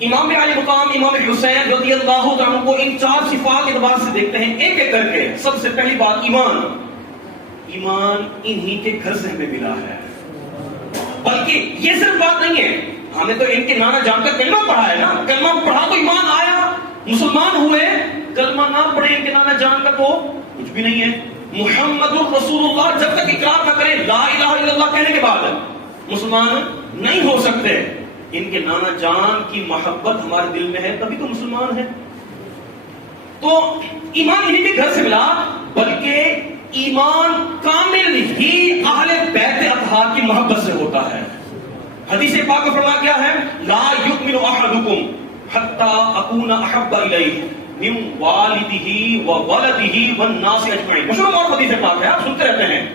امام علی مقام امام حسین رضی اللہ عنہ کو ان چار صفات کے اعتبار سے دیکھتے ہیں ایک ایک کر کے. سب سے پہلی بات ایمان. ایمان انہی کے گھر سے ہمیں ملا ہے. بلکہ یہ صرف بات نہیں ہے, ہمیں تو ان کے نانا جان کر کلمہ پڑھا ہے نا, کلمہ پڑھا تو ایمان آیا, مسلمان ہوئے. کلمہ نہ پڑھے ان کے نانا جان کا تو کچھ بھی نہیں ہے. محمد الرسول اللہ جب تک اقرار نہ کرے لا الہ الا اللہ کہنے کے بعد مسلمان نہیں ہو سکتے. ان کے نانا جان کی محبت ہمارے دل میں ہے تبھی تو مسلمان ہے. تو ایمان انہی کے گھر سے ملا, بلکہ ایمان کامل ہی اہل بیت اطہار کی محبت سے ہوتا ہے. حدیث پاک میں فرمایا کیا ہے, لا یؤمن احدکم حتی اکون احب الیہ من والدہ وولدہ والناس اجمعین. مشہور اور حدیث پاک ہے, آپ سنتے رہتے ہیں.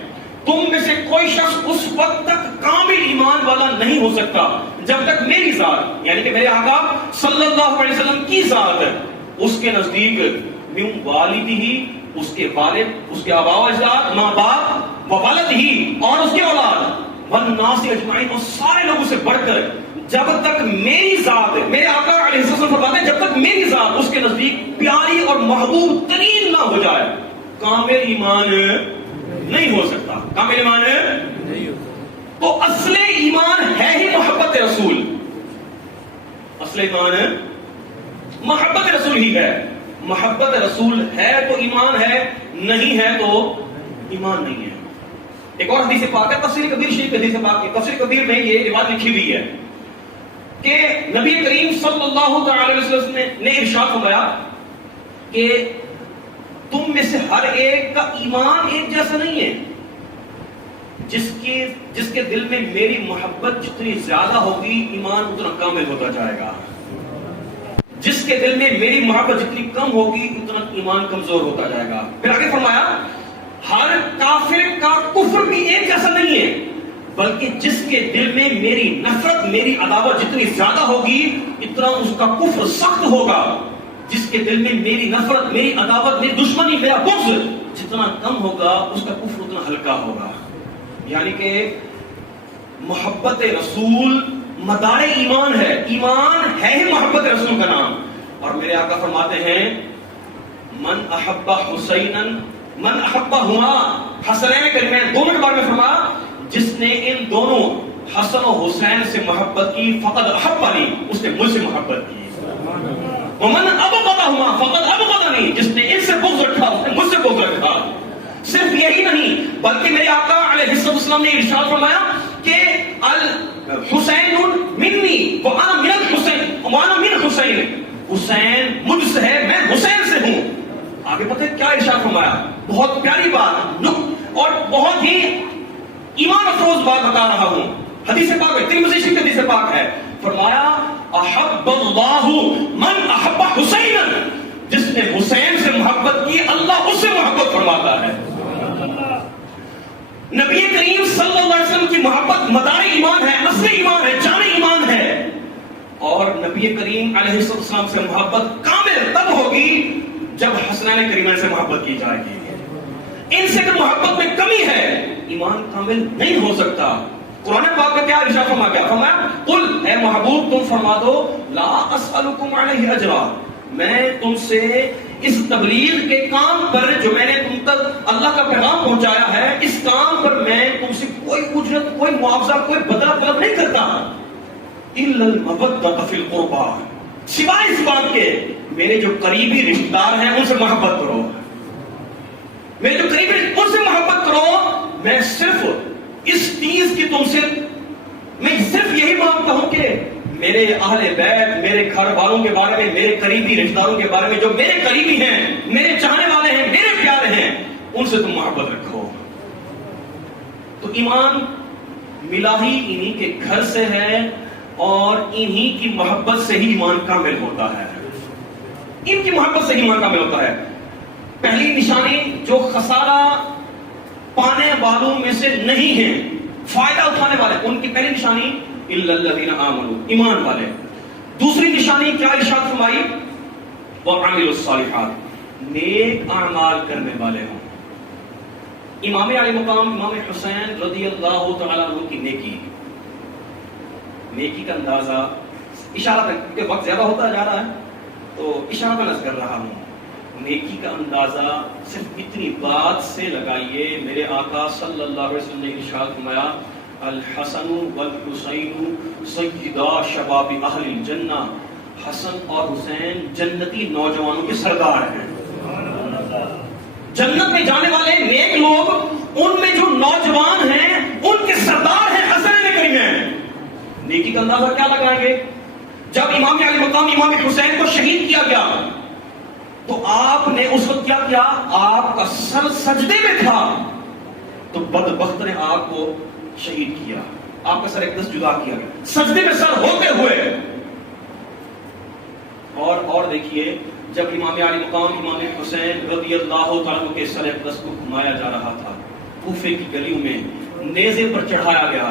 تم میں سے کوئی شخص اس وقت تک کامل ایمان والا نہیں ہو سکتا جب تک میری ذات یعنی کہ میرے آقا صلی اللہ علیہ وسلم کی ذات اس کے نزدیک من والدہ, اس کے والد, اس کے آباء و اجداد, ماں باپ, وولدہ اور اس کے اولاد, والناس اجمعین اور سارے لوگوں سے بڑھ کر جب تک میری ذات, میرے آقا علیہ السلام فرماتے ہیں جب تک میری ذات اس کے نزدیک پیاری اور محبوب ترین نہ ہو جائے کامل ایمان نہیں ہو سکتا. کامل ایمان نہیں ہو سکتا. تو اصل ایمان ہے ہی محبت رسول. اصل ایمان محبت رسول ہی ہے. محبت رسول ہے تو ایمان ہے, نہیں ہے تو ایمان نہیں ہے. ایک اور حدیث پاک ہے, تفسیر کبیر شریف حدیث پاک ہے. تفسیر کبیر میں یہ روایت لکھی ہوئی ہے کہ نبی کریم صلی اللہ علیہ وسلم نے ارشاد فرمایا کہ تم میں سے ہر ایک کا ایمان ایک جیسا نہیں ہے. جس کے دل میں میری محبت جتنی زیادہ ہوگی ایمان اتنا کامل ہوتا جائے گا. جس کے دل میں میری محبت جتنی کم ہوگی اتنا ایمان کمزور ہوتا جائے گا. پھر آگے فرمایا ہر کافر کا کفر بھی ایک جیسا نہیں ہے, بلکہ جس کے دل میں میری نفرت, میری عداوت جتنی زیادہ ہوگی اتنا اس کا کفر سخت ہوگا. جس کے دل میں میری نفرت, میری عداوت, میری دشمنی, میرا بغض جتنا کم ہوگا اس کا کفر اتنا ہلکا ہوگا. یعنی کہ محبت رسول مدار ایمان ہے. ایمان ہے ہی محبت رسول کا نام. اور میرے آقا فرماتے ہیں من احب حسینا من احبہما حسنین کریمین, دونوں کے بارے میں فرمایا جس نے ان دونوں حسن و حسین سے محبت کی فقد احبنی, اس نے مجھ سے محبت کی. ومن ابغضہما فقد ابغضنی, جس نے ان سے بغض رکھا اس نے مجھ سے بغض رکھا. صرف یہی نہیں بلکہ میرے آقا علیہ السلام نے ارشاد فرمایا کہ الحسین منی وانا من الحسین وانا من حسین, حسین مجھ سے ہے میں حسین سے ہوں. آگے پتہ کیا ارشاد فرمایا, بہت پیاری بات اور بہت ہی ایمان افروز بات بتا رہا ہوں. حدیث پاک ہے, ترمذی شریف حدیث پاک ہے. فرمایا احب اللہ من احب حسینا, جس نے حسین سے محبت کی اللہ اس سے محبت فرماتا ہے. نبی کریم صلی اللہ علیہ وسلم کی محبت مدار ایمان ہے, اصل ایمان ہے, جان ایمان ہے. اور نبی کریم علیہ السلام سے محبت کامل تب ہوگی جب حسنین کریمین سے محبت کی جائے گی. ان سے اگر محبت میں کمی ہے ایمان کامل نہیں ہو سکتا. قرآن پاک میں کیا ارشاد فرمایا, فرمایا قل اے محبوب تم فرما دو لا اسألکم علیہ اجرا, میں تم سے اس تبلیغ کے کام پر جو میں نے تم تک اللہ کا پیغام پہنچایا ہے اس کام پر میں تم سے کوئی اجرت, کوئی معاوضہ, کوئی بدلہ طلب نہیں کرتا. الا المودۃ فی القربى, سوائے اس بات کے میرے جو قریبی رشتہ دار ہیں ان سے محبت کرو. میرے جو قریبی ان سے محبت کرو. میں صرف اس چیز کی تم سے میں صرف یہی مانگتا ہوں کہ میرے اہل بیت, میرے گھر والوں کے بارے میں, میرے قریبی رشتہ داروں کے بارے میں جو میرے قریبی ہیں, میرے چاہنے والے ہیں, میرے پیارے ہیں, ان سے تم محبت رکھو. تو ایمان ملا ہی انہی کے گھر سے ہے اور انہی کی محبت سے ہی ایمان کامل ہوتا ہے. ان کی محبت سے ہی ایمان کامل ہوتا ہے. پہلی نشانی جو خسارہ پانے والوں میں سے نہیں ہیں, فائدہ اٹھانے والے, ان کی پہلی نشانی الا الذین آمنوا, ایمان والے. دوسری نشانی کیا ارشاد فرمائی, وعملوا الصالحات, نیک اعمال کرنے والے ہوں. امام علی مقام امام حسین رضی اللہ تعالیٰ عنہ کی نیکی کا اندازہ اشارہ کہ وقت زیادہ ہوتا جا رہا ہے تو اشارہ میں نظر کر رہا ہوں. نیکی کا اندازہ صرف اتنی بات سے لگائیے. میرے آقا صلی اللہ علیہ وسلم نے ارشاد فرمایا الحسن والحسین سیدا شباب اہل الجنہ. حسن اور حسین جنتی نوجوانوں کے سردار ہیں. جنت میں جانے والے نیک لوگ ان میں جو نوجوان ہیں ان کے سردار ہیں حسن کریم ہیں. نیکی کا اندازہ کیا لگائیں گے؟ جب امام علی مقام امام حسین کو شہید کیا گیا تو آپ نے اس وقت کیا کیا؟ آپ کا سر سجدے میں تھا تو بدبخت نے آپ کو شہید کیا. آپ کا سر ایک دس جدا کیا گیا سجدے میں سر ہوتے ہوئے. اور دیکھیے جب امام علی مقام امام حسین رضی اللہ تعالیٰ عنہ کے سر اقدس کو گھمایا جا رہا تھا کوفے کی گلیوں میں نیزے پر چڑھایا گیا.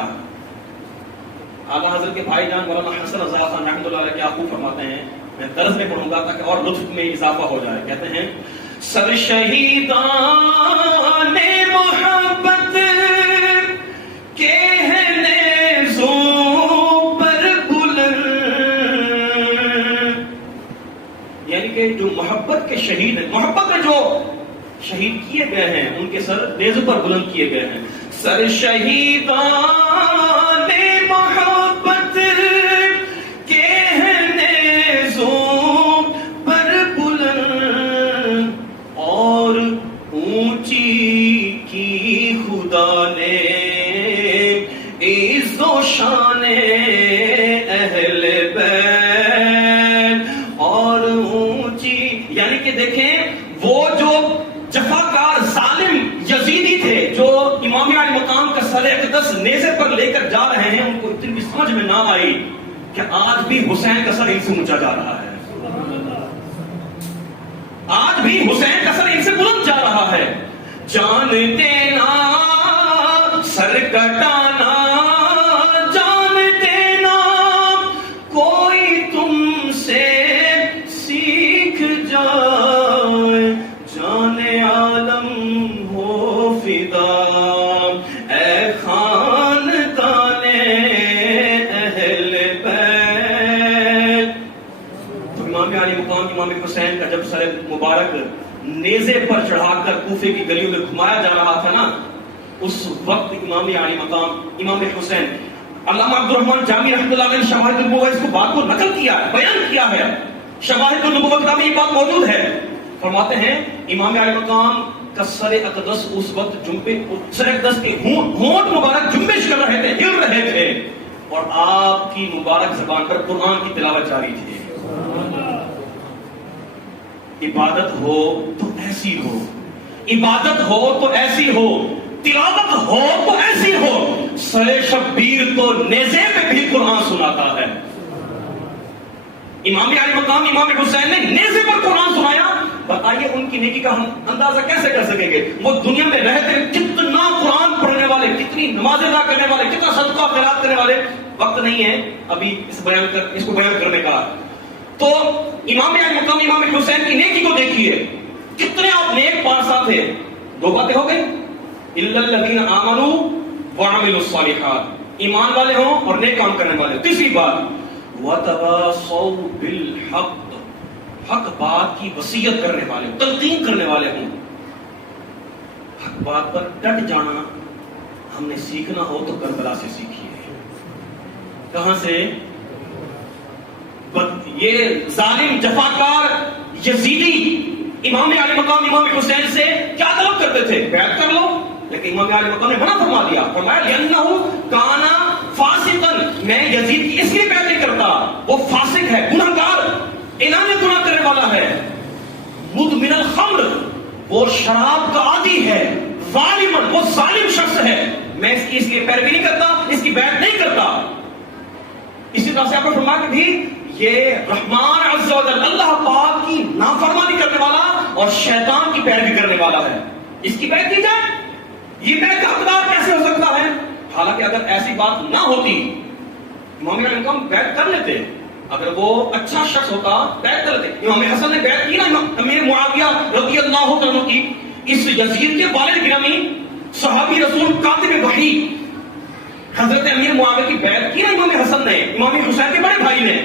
اعلیٰ حضرت کے بھائی جان مولانا حسن رضا خان رحمۃ اللہ علیہ کیا خوب فرماتے ہیں, میں طرز میں پڑھوں گا تاکہ اور لطف میں اضافہ ہو جائے. کہتے ہیں سر شہیدان محبت کے ہیں نیزوں پر بلند, یعنی کہ جو محبت کے شہید ہیں, محبت میں جو شہید کیے گئے ہیں ان کے سر نیزوں پر بلند کیے گئے ہیں. سر شہیدان محبت کے ہیں نیزوں پر بلند اور اونچی کی خدا نے عز و شان اہل بیت. اور اونچی یعنی کہ دیکھیں وہ جو جفاکار ظالم یزیدی تھے جو امام علی مقام کا سر اقدس نیزے پر لے کر جا رہے ہیں, ان کو اتنی بھی سمجھ میں نہ آئی کہ آج بھی حسین کا سر ان سے اونچا جا رہا ہے, آج بھی حسین کا سر ان سے بلند جا رہا ہے. جانتے نا سر کٹانا جانتے نا کوئی تم سے سیکھ جائے, جانے عالم ہو فدا اے خاندان اہل بیت. تو امام علی مقام امام حسین کا جب سر مبارک نیزے پر چڑھا کر کوفے کی گلیوں میں گھمایا جا رہا تھا نا, اس وقت امام علی مقام امام حسین علامہ عبد الرحمن جامی رحمۃ اللہ علیہ نے شواہد النبوۃ اس کو بات کو نقل کیا ہے, بیان کیا ہے. شواہد النبوۃ کا بھی یہ بات موجود ہے. فرماتے ہیں امام علی مقام کا سر اقدس اس وقت سر اقدس کے ہونٹ مبارک جنبش کر رہے تھے, ہل رہے تھے, اور آپ کی مبارک زبان پر قرآن کی تلاوت جاری تھی. عبادت ہو تو ایسی ہو, عبادت ہو تو ایسی ہو, تلاوت ہو تو ایسی ہو. سر شبیر تو نیزے پہ بھی قرآن سناتا ہے. امام علی مقام امام حسین نے نیزے پر قرآن سنایا. بتائیے ان کی نیکی کا ہم اندازہ کیسے کر سکیں گے؟ وہ دنیا میں رہتے کتنا قرآن پڑھنے والے, کتنی نمازیں ادا کرنے والے, کتنا صدقہ خیرات کرنے والے. وقت نہیں ہے ابھی اس کو بیان کرنے کا. تو امام علی مقام امام حسین کی نیکی کو دیکھیے, کتنے آپ نیک پارسا تھے. دو باتیں ہو گئی, الا الذین آمنوا وعملوا الصالحات, ایمان والے ہوں اور نیک کام کرنے والے. تیسری بات وَتَوَاصَوْا بِالْحَقِّ, حق بات کی وصیت کرنے والے, تلقین کرنے والے ہوں. حق بات پر ڈٹ جانا ہم نے سیکھنا ہو تو کربلا سے سیکھیے. کہاں سے؟ یہ ظالم جفاکار یزیدی امام علی مقام امام حسین سے کیا طلب کرتے تھے؟ بیعت کر لو. لیکن امام علی مقام نے منع فرما دیا, فرمایا لِأَنَّهُ كَانَ فَاسِقًا, میں یزید کی اس لیے بیعت نہیں کرتا, وہ فاسق ہے, گناہگار, اعلان گناہ کرنے والا ہے. مدمن الخمر, وہ شراب کا عادی ہے. ظالمن, وہ ظالم شخص ہے, میں اس کی پیروی نہیں کرتا, اس کی بیعت نہیں کرتا. اسی طرح سے آپ نے فرمایا کہ بھی یہ رحمان عز و جل اللہ پاک کی نافرمانی کرنے والا اور شیطان کی پیروی کرنے والا ہے, اس کی بیعت کی جائے. یہ بیعت کا حقدار کیسے ہو سکتا ہے؟ حالانکہ اگر ایسی بات نہ ہوتی امام علی مقام بیعت کر لیتے, اگر وہ اچھا شخص ہوتا بیعت کر لیتے. امام حسن نے بیعت کی نا امیر معاویہ رضی اللہ عنہ کی, اس یزید کے والد گرامی صحابی رسول کاتب وحی حضرت امیر معاویہ کی بیعت کی نا امام حسن نے, امام حسین کے بڑے بھائی نے.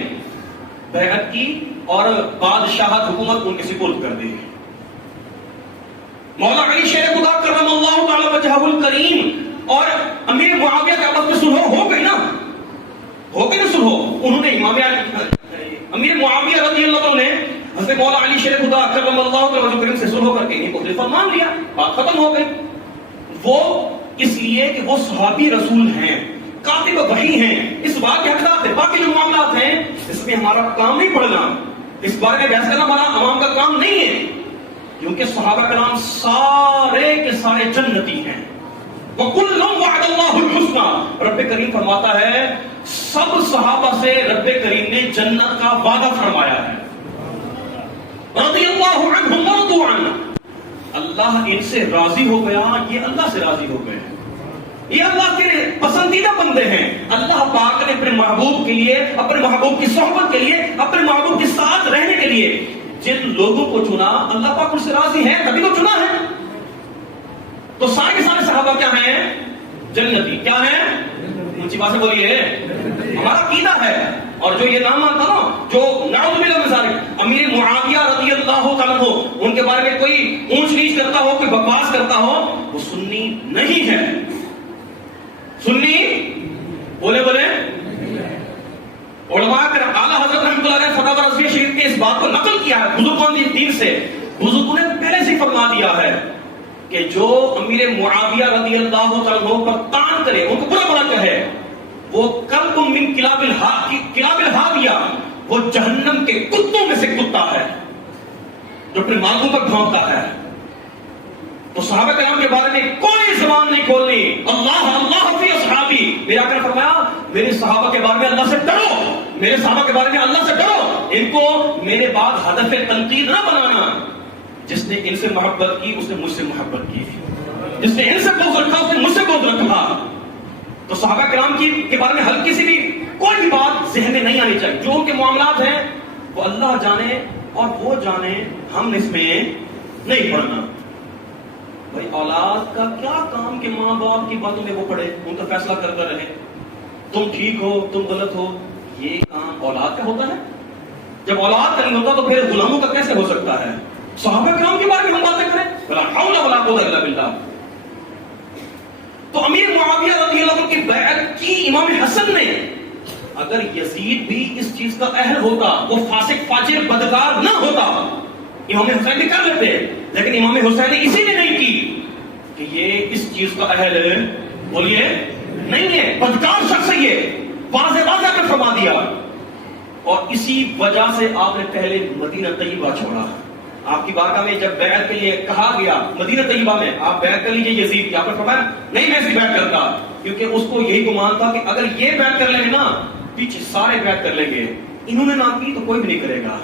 بیعت کی اور بادشاہت حکومت ان کے سپرد کر دی. مولا علی شیر خدا کرم اللہ تعالی وجہہ الکریم اور امیر معاویہ کے آپس میں صلح ہو گئی نا صلح. انہوں نے امیر معاویہ رضی اللہ عنہ نے حضرت مولا علی شیر خدا کرم اللہ تعالی وجہہ الکریم سے صلح کر کے انہیں کو خلیفہ مان لیا. بات ختم ہو گئی. وہ اس لیے کہ وہ صحابی رسول ہیں, کاتب وحی ہیں, اس بات کے حقدار تھے. باقی جو معاملات ہیں اس میں ہمارا کام نہیں پڑنا, اس بارے میں بحث کرنا ہمارا عوام کا کام نہیں ہے, کیونکہ صحابہ کرام سارے کے سارے جنتی ہیں. وَكُلٌّ وَعَدَ اللَّهُ الْحُسْنَى, رب کریم فرماتا ہے سب صحابہ سے رب کریم نے جنت کا وعدہ فرمایا ہے. رضی اللہ عنہم ورضوا عنہ, اللہ ان سے راضی ہو گیا, یہ اللہ سے راضی ہو گئے. یہ اللہ کے پسندیدہ بندے ہیں. اللہ پاک نے اپنے محبوب کے لیے, اپنے محبوب کی صحبت کے لیے, اپنے محبوب کے ساتھ رہنے کے لیے جن لوگوں کو چنا, اللہ پاک ان سے راضی ہے, تبھی تو چنا ہے. تو سارے کے سارے صحابہ کیا ہیں؟ جنتی. کیا ہیں؟ اونچی بات سے بولیے. ہمارا عقیدہ ہے. اور جو یہ نام مانتا نا, جو نعوذ باللہ من ذالک امیر معاویہ رضی اللہ تعالیٰ عنہ, ان کے بارے میں کوئی اونچ نیچ کرتا ہو, کوئی بکواس کرتا ہو, وہ سنی نہیں ہے. سنی بولے علماء کے اعلیٰ حضرت رحمۃ اللہ علیہ فتاوی رضویہ شریف کے اس بات کو نقل کیا ہے بزرگان دین سے. بزرگوں نے پہلے سے فرما دیا ہے کہ جو امیر معاویہ رضی اللہ تعالیٰ عنہ پر طعن کرے, ان کو برا کہے, وہ کلب من کلاب الحاویہ, وہ جہنم کے کتوں میں سے کتا ہے جو اپنے مالکوں پر بھونکتا ہے. تو صحابہ کرام کے بارے میں کوئی زبان نہیں کھولنی. اللہ فی اصحابی, میرا آقا نے فرمایا میرے صحابہ کے بارے میں اللہ سے ڈرو, میرے صحابہ کے بارے میں اللہ سے ڈرو, ان کو میرے بعد ہدف تنقید نہ بنانا. جس نے ان سے محبت کی اس نے مجھ سے محبت کی, جس نے ان سے بغض رکھا اس نے مجھ سے بغض رکھا. تو صحابہ کرام کے بارے میں ہلکی سی بھی کوئی بھی بات ذہن میں نہیں آنی چاہیے. جو ان کے معاملات ہیں وہ اللہ جانے اور وہ جانے, ہم اس میں نہیں پڑھنا. بھائی اولاد کا کیا کام کہ ماں باپ کی باتوں میں وہ پڑے, ان کا فیصلہ کرتا رہے, تم ٹھیک ہو تم غلط ہو, یہ کام اولاد کا ہوتا ہے؟ جب اولاد کا نہیں ہوتا تو پھر غلاموں کا کیسے ہو سکتا ہے؟ صحابہ کرام کے بارے میں ہم باتیں کریں, ولا حول ولا قوت الا باللہ. تو امیر معاویہ رضی اللہ عنہ کی بیعت کی امام حسن نے. اگر یزید بھی اس چیز کا اہل ہوتا, وہ فاسق فاجر بدکار نہ ہوتا, امام حسین بھی کر لیتے, لیکن امام حسین نے اسی لیے نہیں کی کہ یہ اس چیز کا اہل بولیے نہیں ہے, بدکار شخص ہے, یہ واضح کر فرما دیا. اور اسی وجہ سے آپ نے پہلے مدینہ طیبہ چھوڑا. آپ کی بارگاہ میں جب بیعت کے لیے کہا گیا مدینہ طیبہ میں آپ بیعت کر لیجیے یزید کی, آپ نے فرمایا نہیں میں ایسی بیعت کرتا, کیونکہ اس کو یہی گمان تھا کہ اگر یہ بیعت کر لیں گے نا پیچھے سارے بیعت کر لیں گے. انہوں نے نہ کی تو کوئی بھی نہیں کرے گا,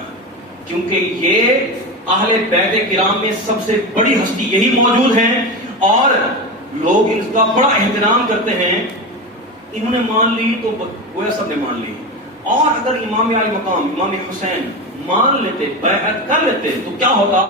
کیونکہ یہ اہل بیت کرام میں سب سے بڑی ہستی یہی موجود ہیں اور لوگ ان کا بڑا احترام کرتے ہیں. انہوں نے مان لی تو گویا سب نے مان لی. اور اگر امام علی مقام امام حسین مان لیتے, بیعت کر لیتے, تو کیا ہوتا؟